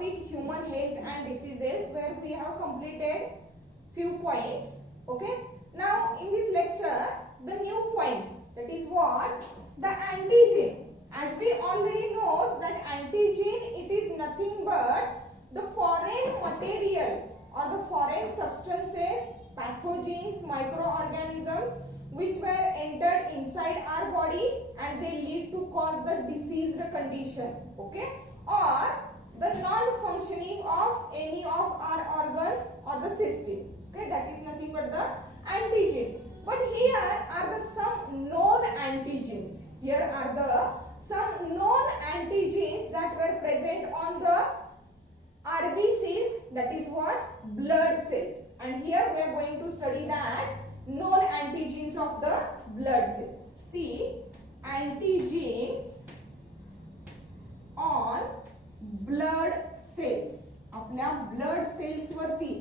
topic human health and diseases, where we have completed few points. Okay. Now in this lecture, the new point, that is what? The antigen. As we already know that antigen, it is nothing but the foreign material or the foreign substances, pathogens, microorganisms which were entered inside our body and they lead to cause the diseased condition. Okay. Or the non-functioning of any of our organ or the system. Okay, that is nothing but the antigen. But here are the some known antigens. Here are the some known antigens that were present on the RBCs, that is what? Blood cells. And here we are going to study that known antigens of the blood cells. See, antigens on blood cells. आपल्या blood cells वरती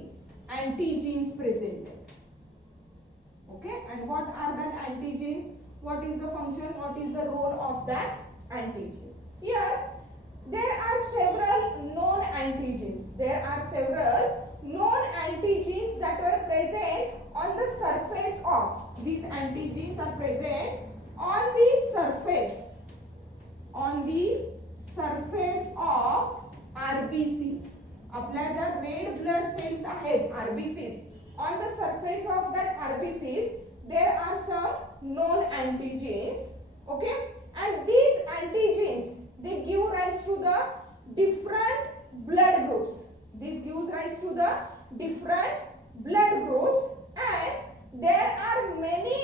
antigens present. Okay, and what are that antigens? What is the function? What is the role of that antigens? Here, there are several known antigens. There are several known antigens that were present on the surface of. These antigens are present on the surface. On the surface of RBCs. आपल्या ज्या red blood cells आहेत, RBCs. On the surface of that RBCs, there are some known antigens. Okay, and these antigens, they give rise to the different blood groups. This gives rise to the different blood groups, and there are many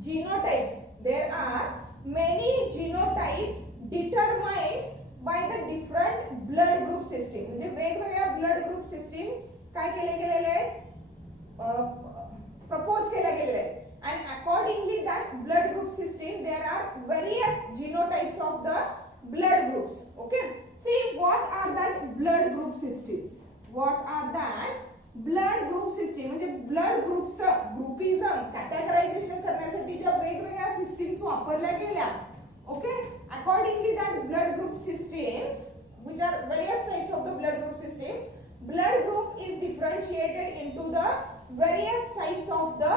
genotypes. There are many genotypes determined by the different blood group system. म्हणजे वेगवेगळ्या blood group system काय केले गेलेले आहेत? Propose केले गेलेले आहेत. And accordingly that blood group system, there are various genotypes of the blood groups. Okay. See, what are that blood group systems? What are that blood group system? म्हणजे blood groups groupism categorization करण्यासाठी ज्या वेगवेगळ्या systems वापरल्या गेल्या. Okay. Accordingly that blood group systems, which are various types of the blood group system, blood group is differentiated into the various types of the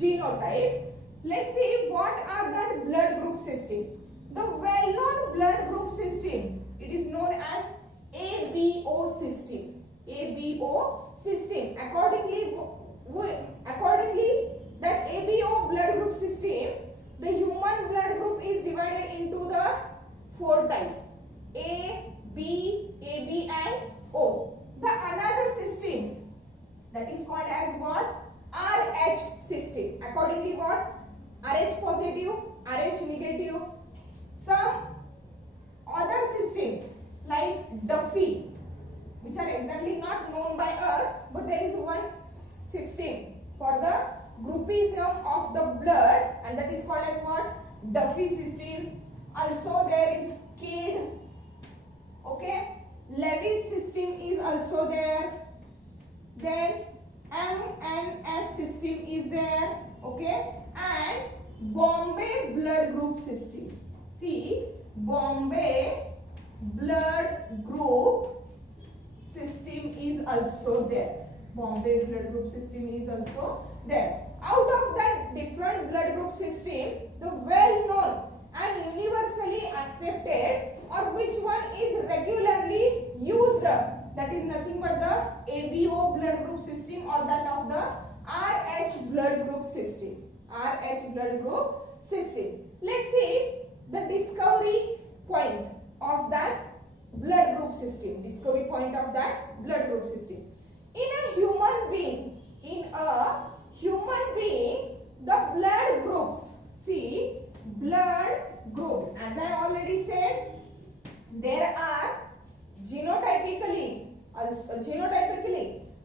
genotypes. Let's see what are that blood group system. The well-known blood group system, it is known as ABO system. ABO system. Accordingly, that ABO blood group system, the human blood group is divided into the 4 types: A, B, AB, and O. The another system, that is called as what? RH system. Accordingly what? RH positive, RH negative. Some other systems like Duffy, which are exactly not known by us, but there is one system for the groupism of the blood, and that is called as what? Duffy system. Also there is KID. Okay. Lewis system is also there. Then MNS system is there. Okay. And Bombay blood group system. See, Bombay blood group system is also there. Bombay blood group system is also there. Out of that different blood group system, the well known and universally accepted, or which one is regularly used, that is nothing but the ABO blood group system, or that of the RH blood group system. RH blood group system. Let's see the discovery point of that blood group system. Discovery point of that blood group system. In a human being, the blood groups, see, blood groups, as I already said, there are genotypically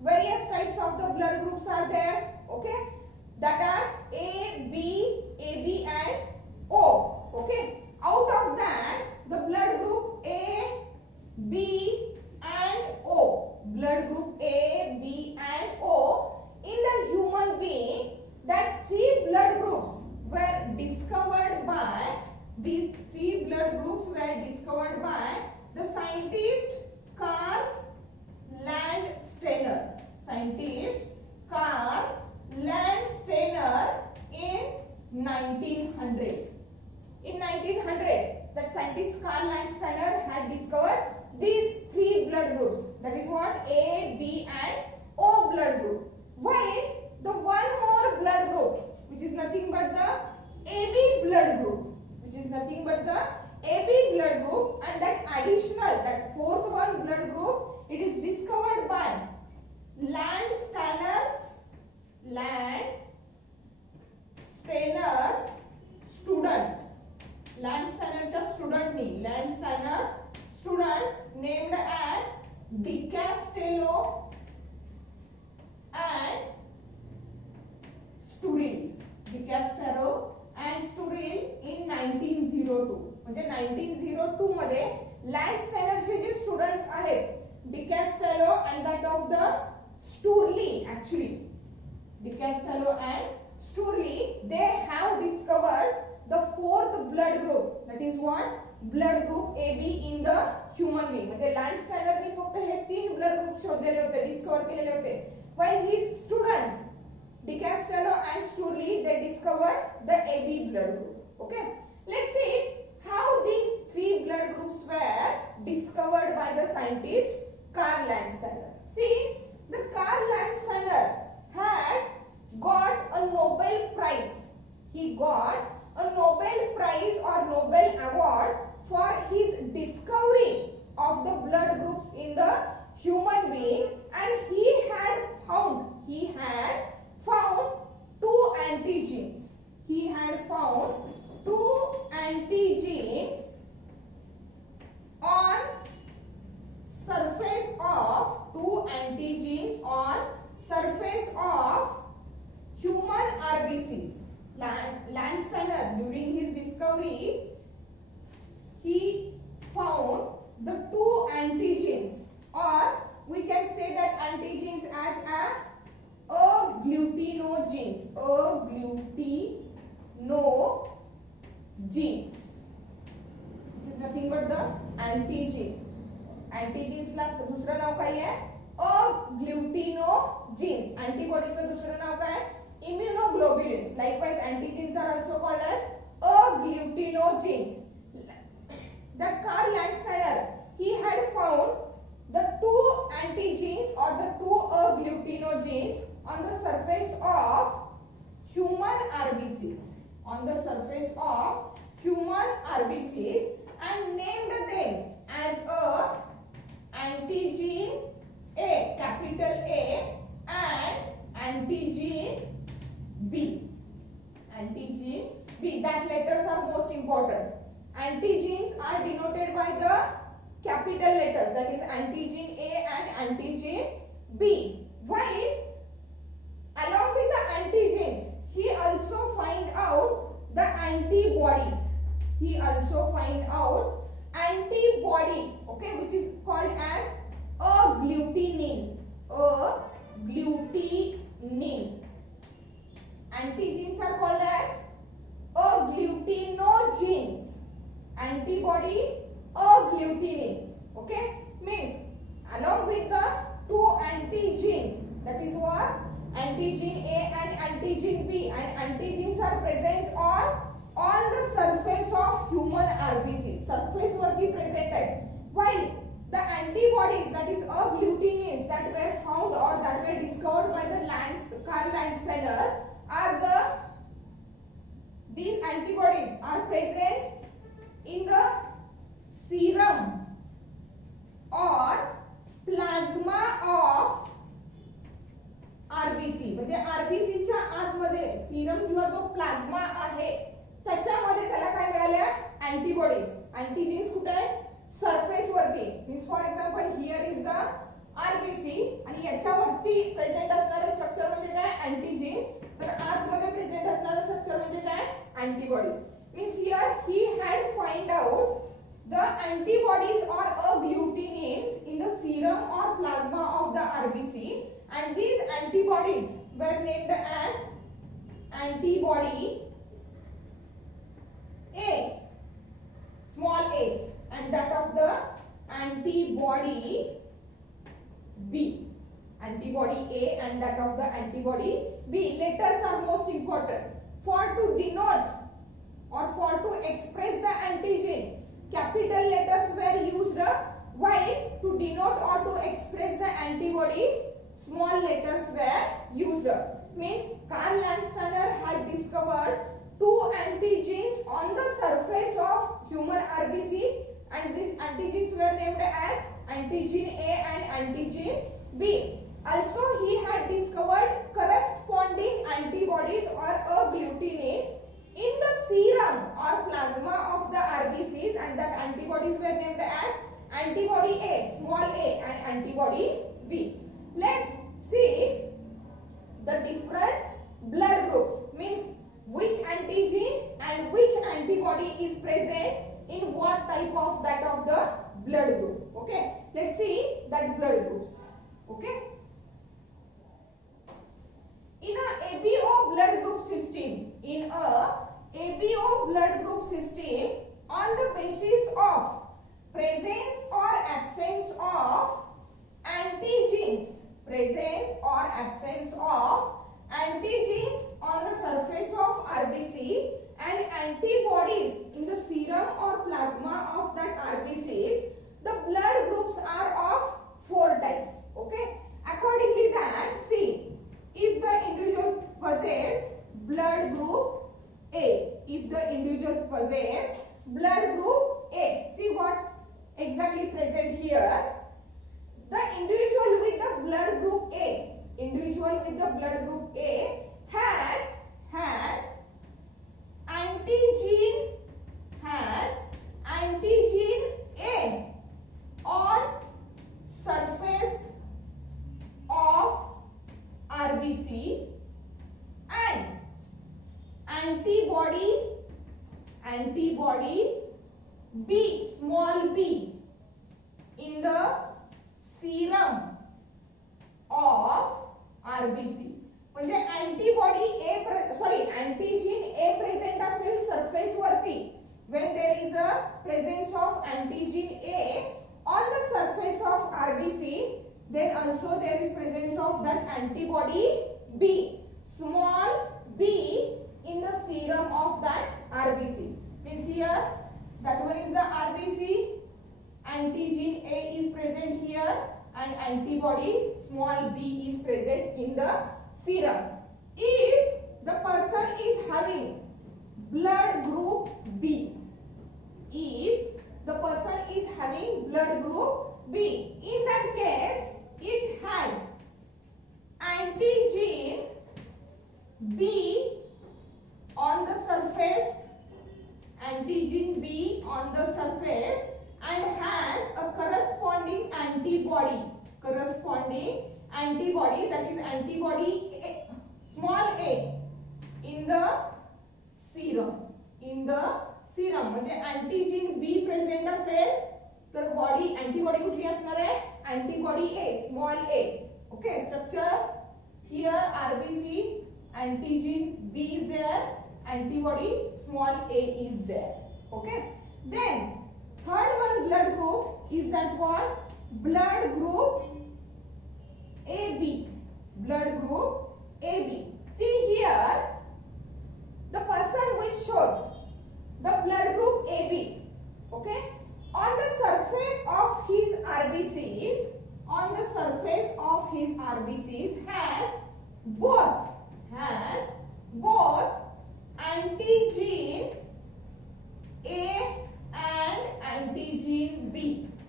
various types of the blood groups are there. Okay, that are A, B, AB, and O. Okay, out of that, the blood group A, B, and O, blood group A, B, and O, in the human being, that 3 blood groups were discovered by the scientist Carl म्हणजे 1902 मध्ये लँडस्टेनरचे जे students आहेत Decastello and that of the Sturli, actually Decastello and Sturli, they have discovered the fourth blood group, that is what blood group AB in the human being. म्हणजे लँडस्टेनरनी फक्त हे 3 blood group शोधलेले होते, discover केलेले होते, while his students डिकॅस्टेलो and Sturley, they discovered the AB blood group. Okay, let's see how these 3 blood groups were discovered by the scientist Carl Landsteiner. See, the Carl Landsteiner had got a Nobel Prize. He got a Nobel Prize or Nobel Award for his discovery of the blood groups in the human being, and he had found 2 antigenes. He had found 2 antigenes on surface of human RBCs. Landsteiner, during his discovery, he found the 2 antigens, or we can say that antigens as agglutinogens, which is nothing but the antigens. Antigens ला दुसरं नाव काय आहे? agglutinogens. antibodies दुसरं नाव काय? immunoglobulins. Likewise, antigens are also called as agglutinogens. The Carl Landsteiner, he had found the 2 antigens or the 2 agglutinogens on the surface of human RBCs. On the surface of human RBCs, and named them as antigen A, capital A, and antigen B. Antigen B, that letters are most important. Antigens are denoted by the capital letters, that is antigen A and antigen B. While along with the antigens, he also find out the antibodies. He also find out antibody, okay, which is called as agglutinin. Agglutinin. Antigens are called as agglutinogens. Antibody, agglutinins. Okay, means along with the 2 antigens, that is what antigen A and antigen B, and antigens are present on the surface of human RBCs. Surface वरती present आहे. While the antibodies, that is agglutinins, that were found or that were discovered by the Carl Landsteiner, these antibodies are present in the serum or plasma of RBC. म्हणजे RBC च्या आतमध्ये serum किंवा जो plasma आहे त्याच्यामध्ये त्याला काय मिळाले? अँटीबॉडीज. अँटीजेन्स कुठे आहे? सरफेस वरती. Means for example here is the RBC आणि याच्यावरती प्रेझेंट असणारे स्ट्रक्चर म्हणजे काय? अँटीजेन. तर आतमध्ये प्रेझेंट असणारे स्ट्रक्चर म्हणजे काय? Antibodies. Means here he had find out the antibodies or agglutinins in the serum or plasma of the RBC, and these antibodies were named as antibody A, small a, and that of the antibody B. Antibody A and that of the antibody B. Letters are most important. For to denote or for to express the antigen, capital letters were used, while to denote or to express the antibody, small letters were used. Means Carl Landsteiner had discovered 2 antigens on the surface of human RBC, and these antigens were named as antigen A and antigen B. Also, he had discovered corresponding antibodies or agglutinins in the serum or plasma of the RBCs, and that antibodies were named as antibody A, small a, and antibody B. Let's see the different blood groups, means which antigen and which antibody is present in what type of that of the blood group. Okay, let's see that blood groups. Okay, in a ABO blood group system, in a ABO blood group system, on the basis of presence or absence of antigens, presence or absence of antigens on the surface of RBC and antibodies in the serum or plasma of that RBCs, the blood groups are of 4 types. Okay, accordingly that, see, if the individual possess blood group A, if the individual possess blood group A, see what exactly present here. The individual with the blood group A, individual with the blood group A has antigen A on surface of RBC and antibody B, small b, in the serum of RBC. म्हणजे antigen A present असेल surface वरती, when there is a presence of antigen A on the surface of RBC, then also there is presence of that antibody B, small b, in the serum of that RBC. Means here that one is the RBC, antigen A is present here and antibody small b is present in the serum. If the person is having blood group B, if the person is having blood group B, in that case it has antigen B on the surface, antigen B on the surface, and has a corresponding antibody that is antibody A, small a, in the serum. म्हणजे antigen B present असेल तर body antibody कुठली असणार आहे, antibody A, small a. Okay, structure here RBC, antigen B is there, antibody small a is there. Okay, then third one blood group is that what? Blood group AB. Blood group AB. See here, the person which shows the blood group AB, okay, on the surface of his RBCs, has both antigen A and antigen B.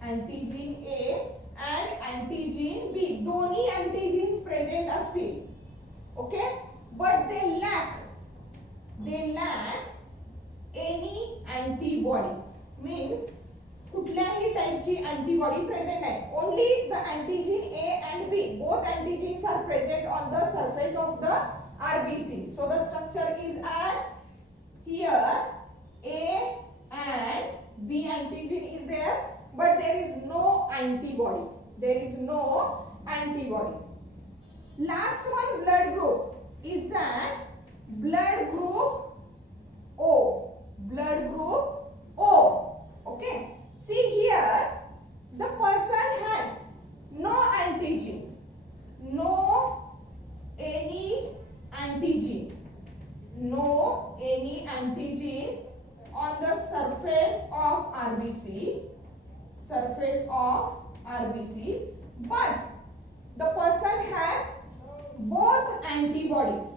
Antigen A and antigen B. दोन्ही antigens present असतील. Okay, but they lack any antibody. Means कुठल्याही टाइपची antibody present आहे. Only the antigen A and B. Both antigens are present on the surface of the RBC. So the structure is at here A and B antigen is there, but there is no antibody. Last one blood group is that blood group O. Okay. See here, the person has no any antigen on the surface of RBC, but the person has both antibodies,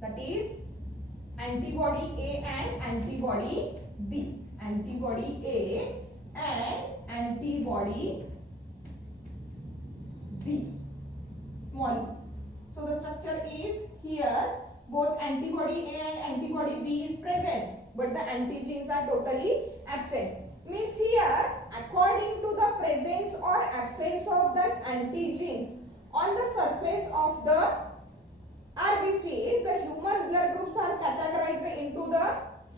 that is antibody A and antibody B. Antibody A and antibody B, small. So the structure is here, both antibody A and antibody B is present, but the antigens are totally absent. Means here, according to the presence or absence of that antigens on the surface of the RBCs, the human blood groups are categorized into the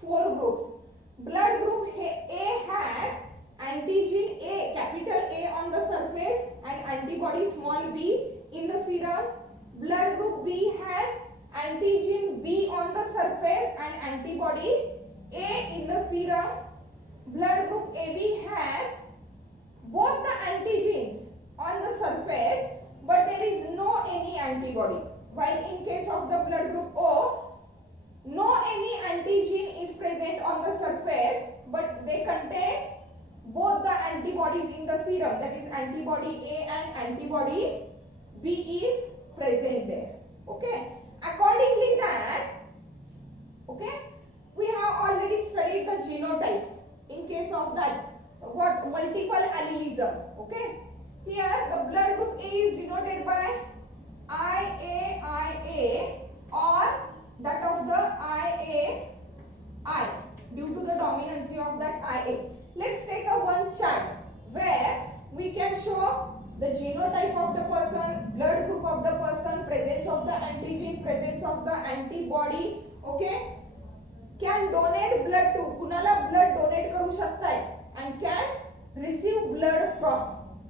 4 groups. Blood group A has antigen A, capital A on the surface and antibody small b in the serum. Blood group B has antigen B on the surface and antibody A in the serum. Blood group AB has both the antigens on the surface but there is no any antibody. While in case of the blood group O, no any antigen is present on the surface but they contains both the antibodies in the serum, that is antibody A and antibody B is present there. Okay. Accordingly that, okay, we have already studied the genotypes in case of that what multiple allelism. Okay. Here the blood group A is denoted by IA or that of the II due to the dominancy of that IA. Let's take a one chart where we can show the genotype of the person, blood group of the person, presence of the antigen, presence of the antibody. Okay. Can donate blood to, kunala blood donate करू शकताय and can receive blood from.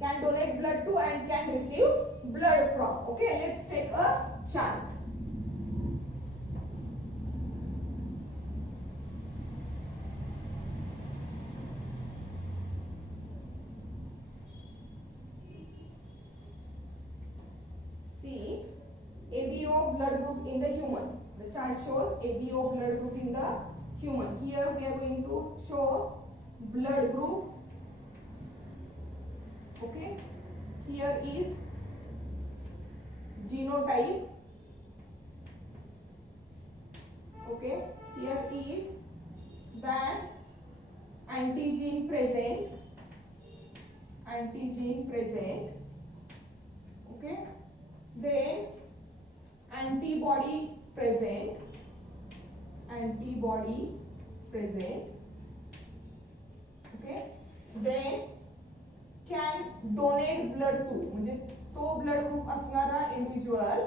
Can donate blood to and can receive blood from. Okay, let's take a chart. See, ABO blood group in the human. The chart shows ABO blood group in the human. Here we are going to show blood group. Okay, here is genotype. Okay, here is that antigen present. Okay, then antibody present. Okay, then can donate blood to, म्हणजे तो blood group असणारा individual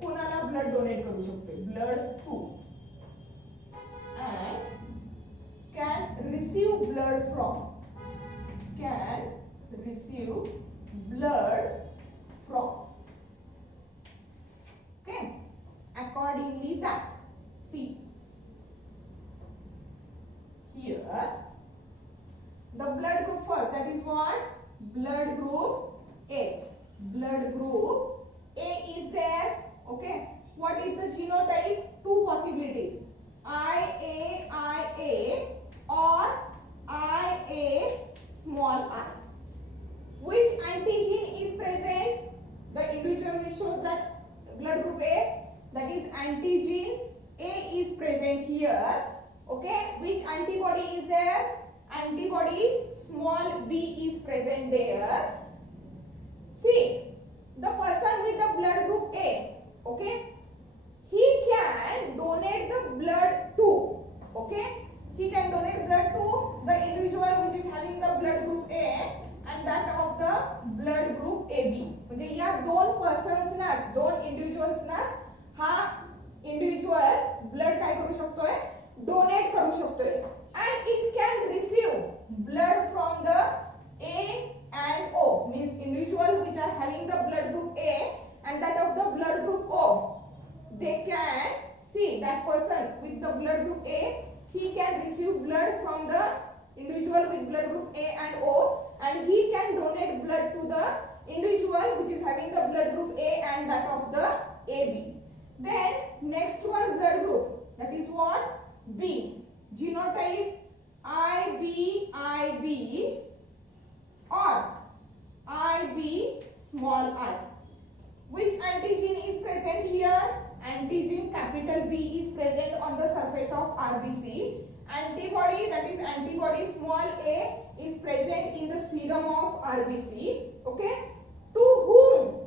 कोणाला blood donate करू शकतो, blood to, and can receive blood from. Okay, accordingly that, see here the blood group first, that is what? Blood group A. Blood group A is there. Okay. What is the genotype? Two possibilities. IA or IA small I. Which antigen is present? The individual which shows that blood group A, that is antigen A is present here. Okay. Which antibody is there? Antibody small b is present there. See, the person with the blood group A, okay, he can donate the blood to, okay, he can donate blood to the individual which is having the blood group A and that of the blood group AB. म्हणजे या दोन persons नाच, दोन individuals नाच हा individual blood काय करू शकतोय? Donate करू शकतोय. And it can receive blood from the A and O, means individual which are having the blood group A and that of the blood group O. They can, see that person with the blood group A, he can receive blood from the individual with blood group A and O and he can donate blood to the individual which is having the blood group A and that of the AB. Then next one blood group, that is what? B. Genotype IB or IB small I. Which antigen is present here? Antigen capital B is present on the surface of RBC. Antibody, that is antibody small a, is present in the serum of RBC. Okay. To whom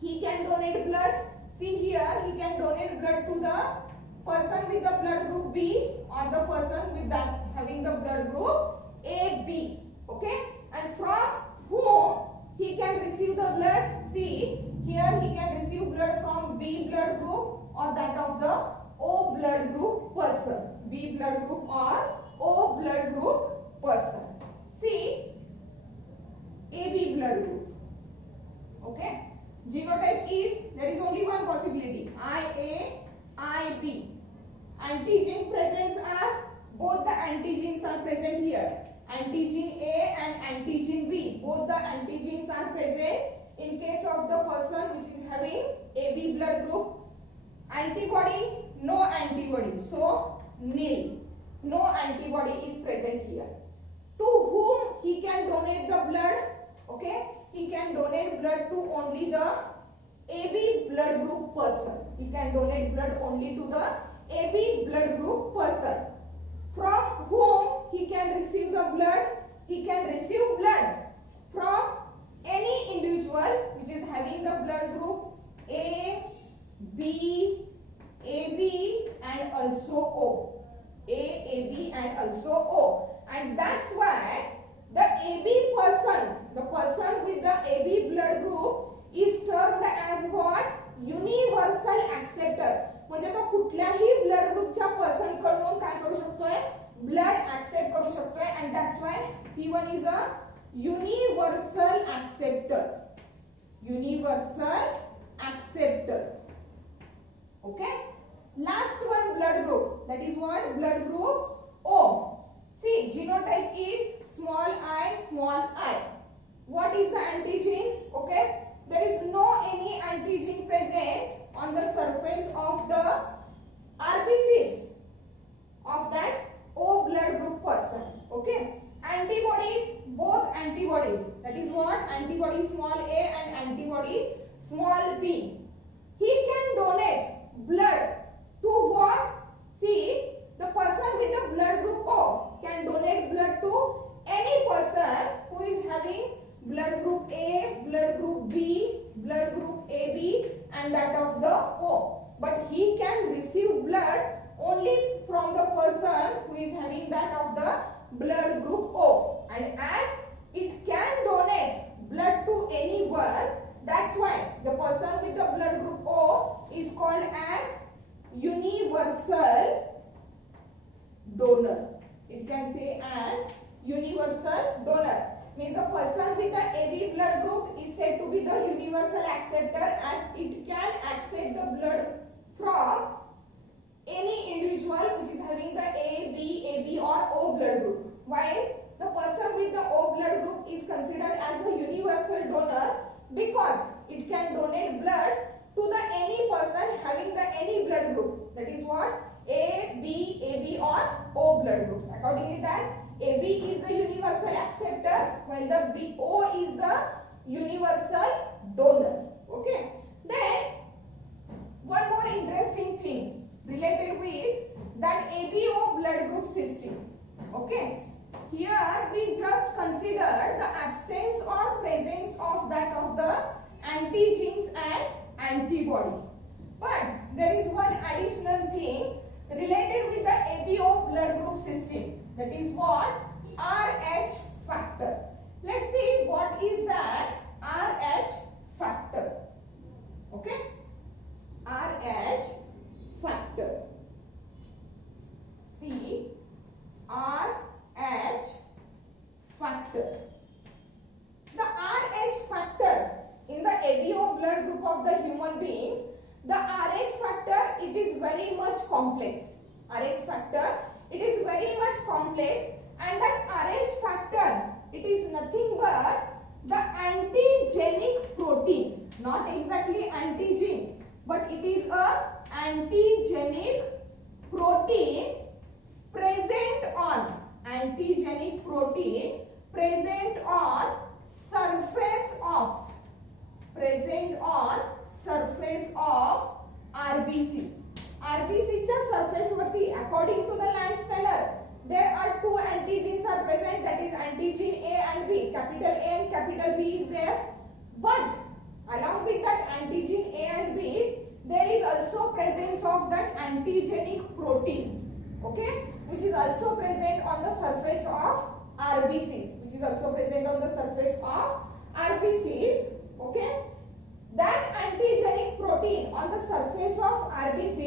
he can donate blood? See here, he can donate blood to the person with the blood group B or the person with that having the blood group AB. Okay. And from whom he can receive the blood? See, here he can receive blood from B blood group or that of the O blood group person. B blood group or O blood group person. See, AB blood group. Okay. Genotype is, there is only one possibility, IA, IB. Antigen presents are, both the antigens are present here. Antigen A and antigen B, both the antigens are present in case of the person which is having AB blood group. Antibody, no antibody, so nil. No antibody is present here. To whom he can donate the blood? Okay, he can donate blood to only the AB blood group person. He can donate blood only to the AB blood group person. From whom he can receive the blood? He can receive blood from any individual which is having the blood group A, B, AB and also O. A, AB and also O. And that's why the AB person, the person with the AB blood group is termed as what? Universal acceptor. म्हणजे तो कुठल्याही blood ग्रुपच्या person कडून काय करू शकतोय? Blood accept करू शकतोय. And that's why he one is a universal acceptor. Universal acceptor. Okay. Last one blood group. That is what? Blood group O. See, genotype is small I. What is the antigen? Okay. There is no any antigen present on the surface of the RBCs of that O blood group person. Okay. Antibodies, both antibodies. That is what? Antibody small a and antibody small b. He can donate blood to what? See, the person with the blood group O can donate blood to any person who is having blood group A, blood group B, blood group AB and that of the O. But he can receive blood only from the person who is having that of the blood group O. And as it can donate blood to anyone, that's why the person with the blood group O is called as universal donor. It can say as universal donor. Means the person with the AB blood group is said to be the universal acceptor as it can accept the blood from any individual which is having the A, B, AB or O blood group. While the person with the O blood group is considered as a universal donor because it can donate blood to the any person having the any blood group. That is what? A, B, AB or O blood groups. Accordingly that AB is the universal acceptor while the O is the universal donor. Okay. Then one more interesting thing related with that ABO blood group system. Okay. Here we just consider the absence or presence of that of the antigens and antibody. But there is one additional thing related with the ABO blood group system. That is what? RH factor. Let's see what is that RH factor. Okay? RH factor. See, RH factor. The RH factor in the ABO blood group of the human beings, the RH factor, it is very much complex. RH factor, it is very much complex, and that RH factor, it is nothing but the antigenic protein. Not exactly antigen, but it is a antigenic protein present on surface of RBCs. RBCच्या surface वरती according to the Landsteiner there are two antigens are present, that is antigen A and B. Capital A and capital B is there, but along with that antigen A and B there is also presence of that antigenic protein, okay, which is also present on the surface of RBCs, okay. That antigenic protein on the surface of RBC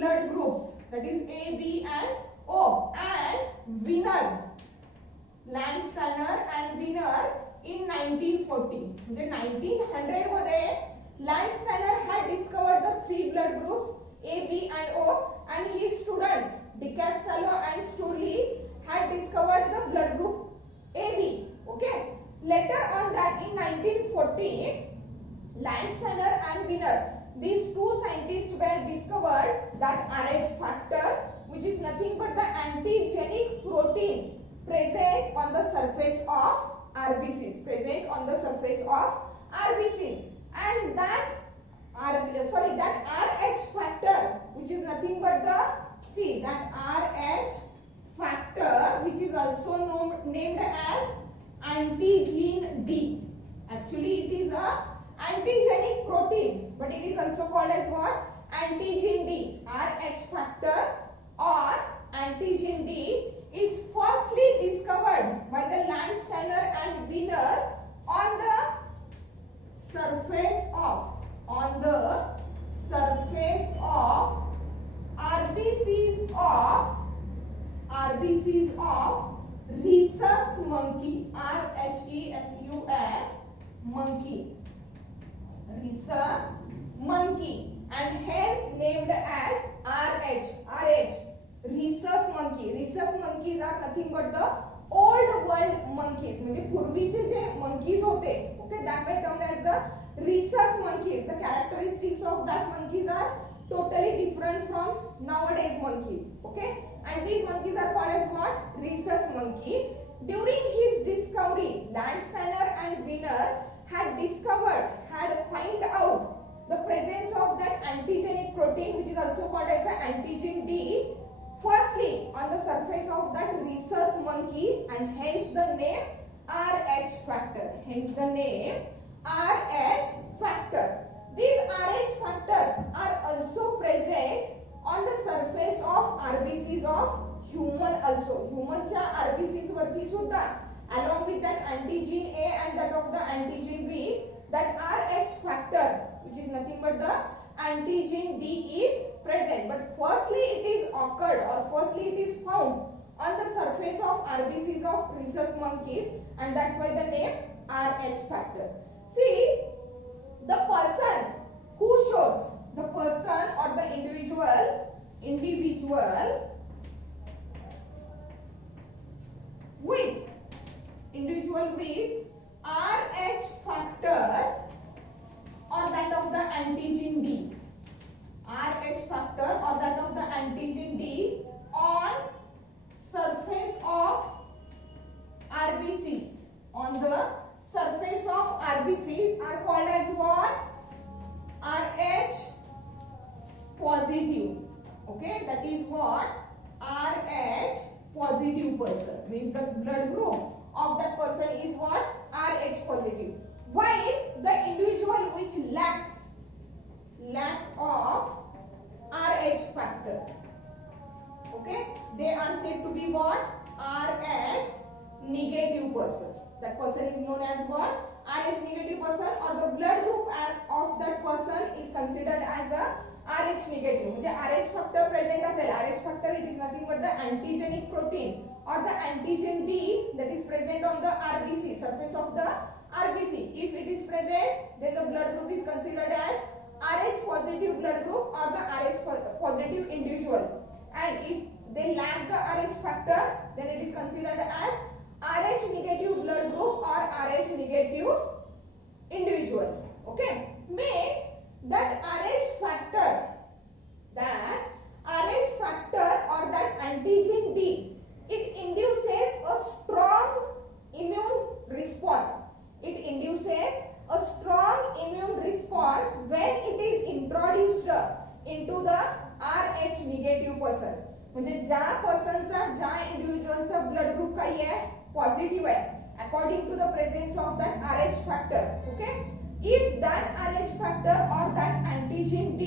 blood groups, that is A, B and O, and Wiener, Landsteiner and Wiener in 1940. म्हणजे 1900 मध्ये Landsteiner had discovered the three blood groups A, B and O, and his students DiCastallo and Sturley had discovered the blood group AB. Okay. Later on that in 1940, Landsteiner and Wiener, these two scientists were discovered that Rh factor, which is nothing but the antigenic protein present on the surface of RBCs, and that Rh factor, which is nothing but the Rh factor, which is also named as antigen D. Actually, it is a antigenic protein, but it is also called as what? Antigen D. Rh factor or antigen D is firstly discovered by the Landsteiner and Wiener on the surface of RBCs of rhesus monkey, RHESUS monkey, rhesus monkey, and hence named as RH. Rhesus monkey. Rhesus monkeys are nothing but the old world monkeys. म्हणजे पूर्वीचे जे monkeys होते, okay, that were termed as the rhesus monkeys. The characteristics of that monkeys are totally different from nowadays monkeys. Okay, and these monkeys are called as what? Rhesus monkey. During his discovery, Landsteiner and Wiener had find out the presence of that antigenic protein, which is also called as the antigen D, firstly on the surface of that rhesus monkey, and hence the name Rh factor. These Rh factors are also present on the surface of RBCs of human also. Human च्या RBCs वरती सुद्धा, along with that antigen A and that of the antigen B, that Rh factor, which is nothing but the antigen D, is present. But firstly it is found on the surface of RBCs of rhesus monkeys, and that's why the name Rh factor. See, the person or the individual with Rh factor or that of the antigen D, on surface of RBCs, are called as what? Rh positive. Okay, that is what? Rh positive person, means the blood group of that person is what? Rh positive. While the individual which lack of Rh factor, okay, they are said to be what? Rh negative person. That person is known as what? Rh negative person, or the blood group of that person is considered as a Rh negative. म्हणजे Rh factor present असेल. Rh factor, it is nothing but the antigenic protein or the antigen D that is present on the RBC, surface of the RBC. If it is present, then the blood group is considered as Rh positive blood group or the Rh positive individual. And if they lack the Rh factor, then it is considered as Rh negative blood group or Rh negative individual. Okay, means that Rh factor or that antigen D, it induces a strong immune response. When it is introduced into the Rh negative person. म्हणजे ज्या पर्सनचा, ज्या इंडिव्हिज्युअलचा blood group काही आहे, positive आहे, according to the presence of that Rh factor. Okay, if that Rh factor or that antigen D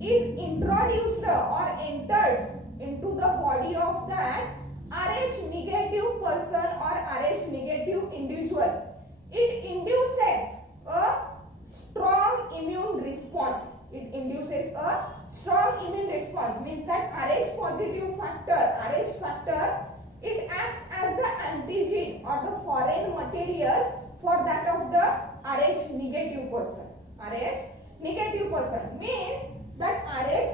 is introduced or entered into the body of that Rh negative person or Rh negative individual, it induces a strong immune response. it induces a strong immune response. Means that Rh positive factor, it acts as the antigen or the foreign material for that of the Rh negative person. Rh negative person means that Rh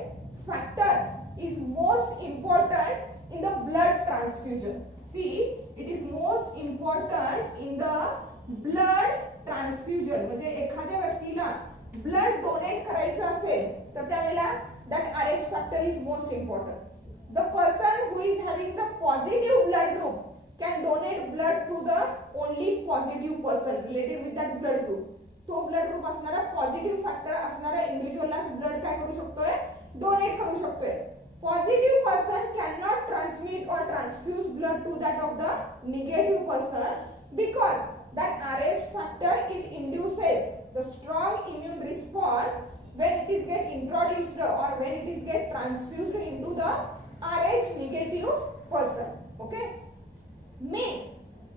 factor is most important in the blood transfusion. See, it is most important in the blood transfusion. म्हणजे एखाद्या व्यक्तीला blood donate करायचं असेल तर त्यावेळेला that Rh factor is most important. The person who is having the positive blood group can donate blood to the only positive person related with that blood group. तो blood group असणारा positive factor असणारा इंडिव्हिज्युअललाच blood काय करू शकतोय, donate करू शकतोय. Positive person cannot transmit or transfuse blood to that of the negative person because that Rh factor it induces the strong immune response when it is get introduced or when it is get transfused into the Rh negative person. Okay, means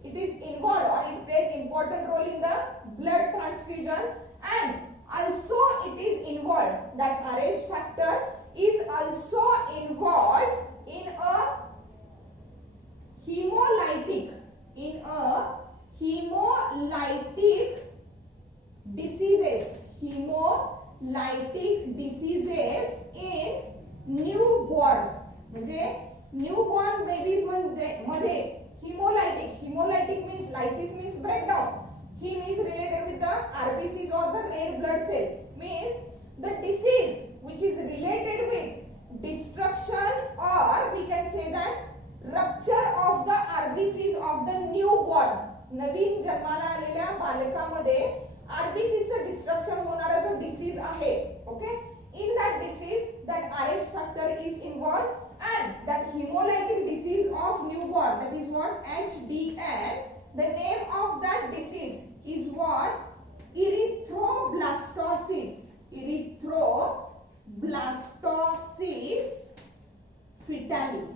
it is involved or it plays important role in the blood transfusion, and also it is involved that Rh factor is also involved in a hemolytic diseases in newborn. म्हणजे newborn babies मध्ये hemolytic means lysis means breakdown. He means related with the RBCs or the red blood cells. Means the disease which is related with destruction or we can say that rupture of the RBCs of the newborn. नवीन जन्माला आलेल्या बालकामध्ये RBC चं destruction होणारा जो disease आहे. Okay, in that disease that Rh factor is involved and that hemolytic disease of newborn, that is what HDN. The name of that disease is what? Erythroblastosis fetalis.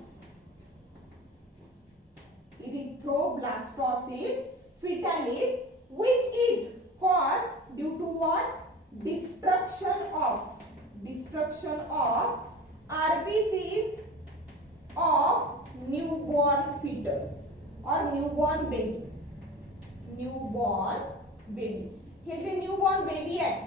Erythroblastosis fetalis, which is caused due to what? Destruction of RBCs of newborn fetus or newborn baby. हे जे newborn baby आहे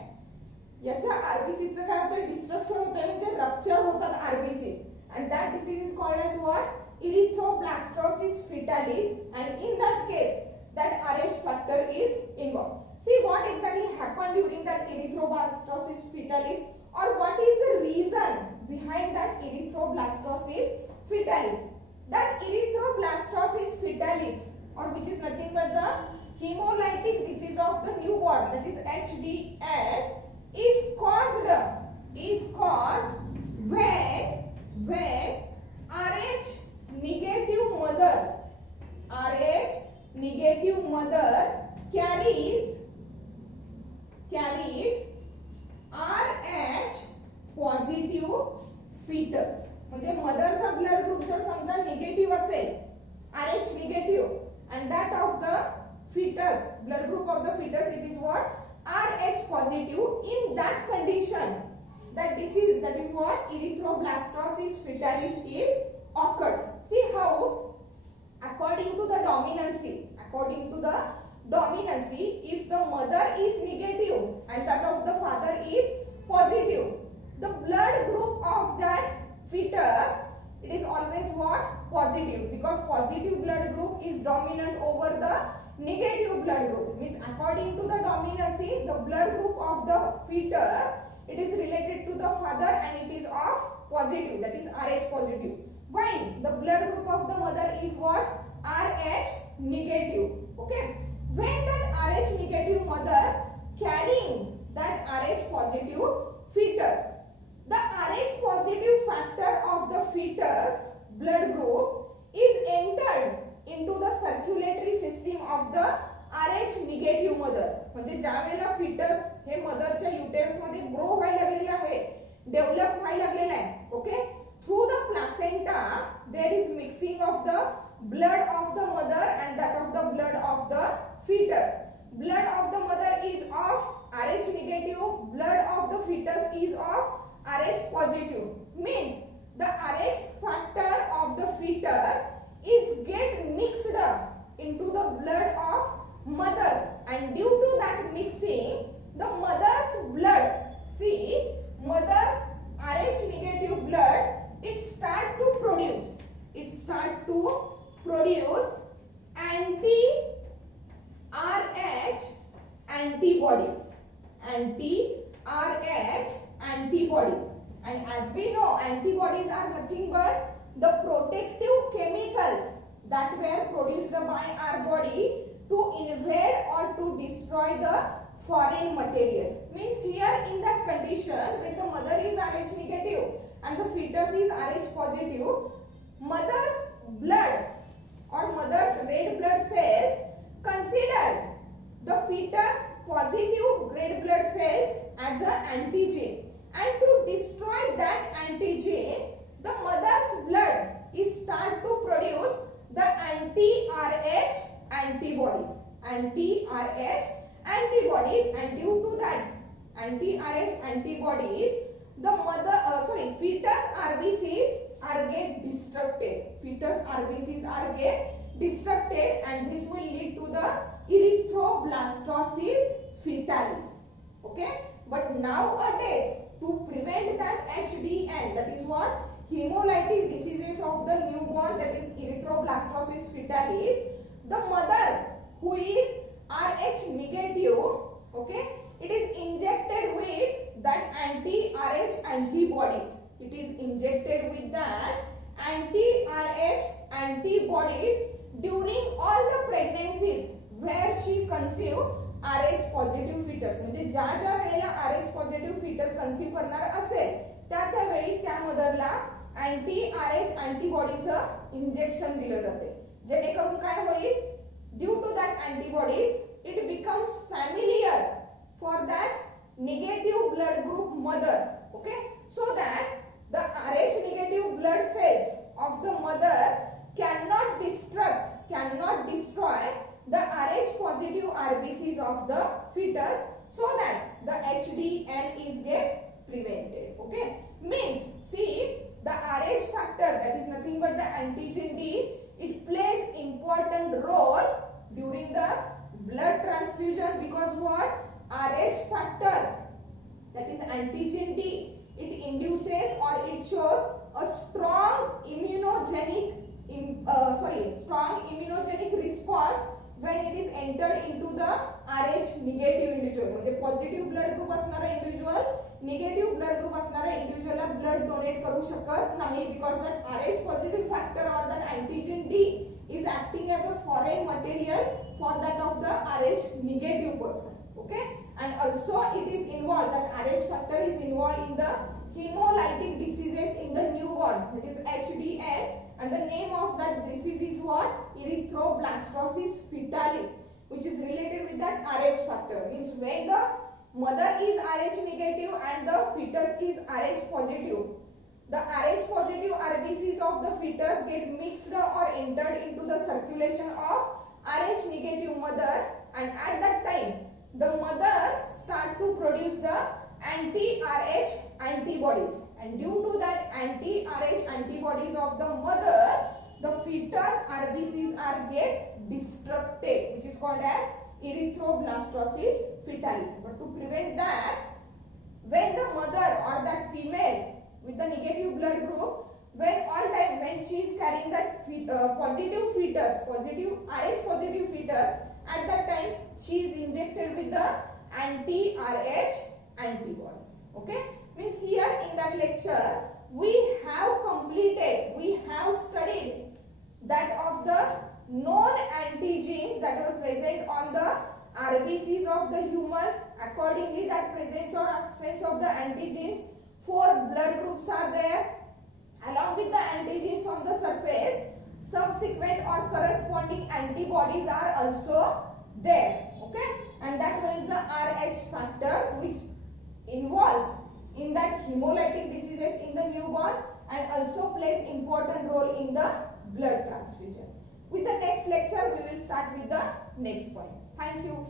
याच्या RBC चं काय होतं, destruction होतं, म्हणजे rupture होतात RBC, and that disease is called as what? Erythroblastosis fetalis, and in that case that Rh factor is involved. See what exactly happened during that erythroblastosis fetalis, or what is the reason behind that erythroblastosis fetalis. That erythroblastosis fetalis, or which is nothing but the hemolytic disease of the newborn, that is HDN, is caused when Rh negative mother carries Rh positive fetus. म्हणजे मदरचा blood group जर समजा negative असेल, Rh negative, and that of the fetus, blood group of the fetus, it is what? Rh positive. In that condition, that disease, that is what? Erythroblastosis fetalis is occurred. See how according to the dominancy, if the mother is negative and that of the father is positive, the blood group of that fetus, it is always what? Positive, because positive blood group is dominant over the negative blood group. Means according to the dominancy, the blood group of the fetus, it is related to the father and it is of positive, that is Rh positive, while the blood group of the mother is what? Rh negative. Okay, when that Rh negative mother carrying that Rh positive fetus, the Rh positive factor of the fetus blood group is entered into the circulatory system of the Rh negative mother. म्हणजे ज्या वेळेला fetus हे मदरच्या uterus मध्ये grow व्हायला लागलेला आहे, develop व्हायला लागलेला आहे. Okay, through the placenta there is mixing of the blood of the mother and that of the blood of the fetus. Blood of the mother is of Rh negative, blood of the fetus is of positive means the Rh factor of the fetus is get mixed up into the blood of mother, and due to that mixing, the mother's blood, see, mother's Rh negative blood, it start to produce anti-Rh antibodies, and as we know, antibodies are nothing but the protective chemicals that were produced by our body to invade or to destroy the foreign material. Means here in that condition, when the mother is Rh negative and the fetus is Rh positive, mother's blood or mother's red blood cells considered the fetus positive red blood cells as an antigen, and to destroy that antigen, the mother's blood is start to produce the anti-Rh antibodies, and due to that anti-Rh antibodies, the fetus RBCs are get destructed, and this will lead to the erythroblastosis fetalis. Okay, but nowadays, to prevent that HDN, that is what, hemolytic diseases of the newborn, that is erythroblastosis fetalis, the mother who is Rh negative, okay, it is injected with that anti-Rh antibodies. It is injected with that anti-Rh antibodies during all the pregnancies where she conceived Rh positive fetus, म्हणजे ज्या ज्या वेळेला Rh positive foetus conceive करणार असेल त्या वेळी त्या मदरला anti-Rh अँटीबॉडीचं injection दिलं जाते, जेणेकरून काय होईल, due to that antibodies it becomes familiar for that negative blood group mother. Okay, so that the Rh negative blood cells of the mother cannot destroy the Rh positive RBCs of the fetus, so that the HDN is get prevented. Okay, means see, the Rh factor, that is nothing but the antigen D, it plays important role during the blood transfusion, because what, Rh factor, that is antigen D, it induces or it shows a strong immunogenic response when it is entered into the Rh negative individual. म्हणजे positive blood group असणारा individual negative blood group असणारा इंडिव्हिज्युअलला blood donate करू शकत नाही, because that Rh positive factor or that antigen D is acting as a foreign material for that of the Rh negative person. Okay, and also it is involved, that Rh factor is involved in the hemolytic diseases in the newborn, it is HDN, and the name of that disease is what, erythroblastosis fetalis, which is related with that Rh factor. Means when the mother is Rh negative and the fetus is Rh positive, the Rh positive RBCs of the fetus get mixed or entered into the circulation of Rh negative mother, and at that time the mother start to produce the anti-Rh antibodies, and due to that anti-Rh antibodies of the mother, the fetus RBCs are get destructed, which is called as erythroblastosis fetalis. But to prevent that, when the mother or that female with the negative blood group, when she is carrying that positive fetus, Rh positive fetus, at that time she is injected with the anti-Rh antibodies. Okay, means here in that lecture we have studied that of the known antigens that are present on the RBCs of the human. Accordingly, that presence or absence of the antigens, 4 blood groups are there. Along with the antigens on the surface, subsequent or corresponding antibodies are also there. Okay, and that one is the Rh factor, which involves in that hemolytic diseases in the newborn and also plays important role in the blood transfusion. With the next lecture, we will start with the next point. Thank you.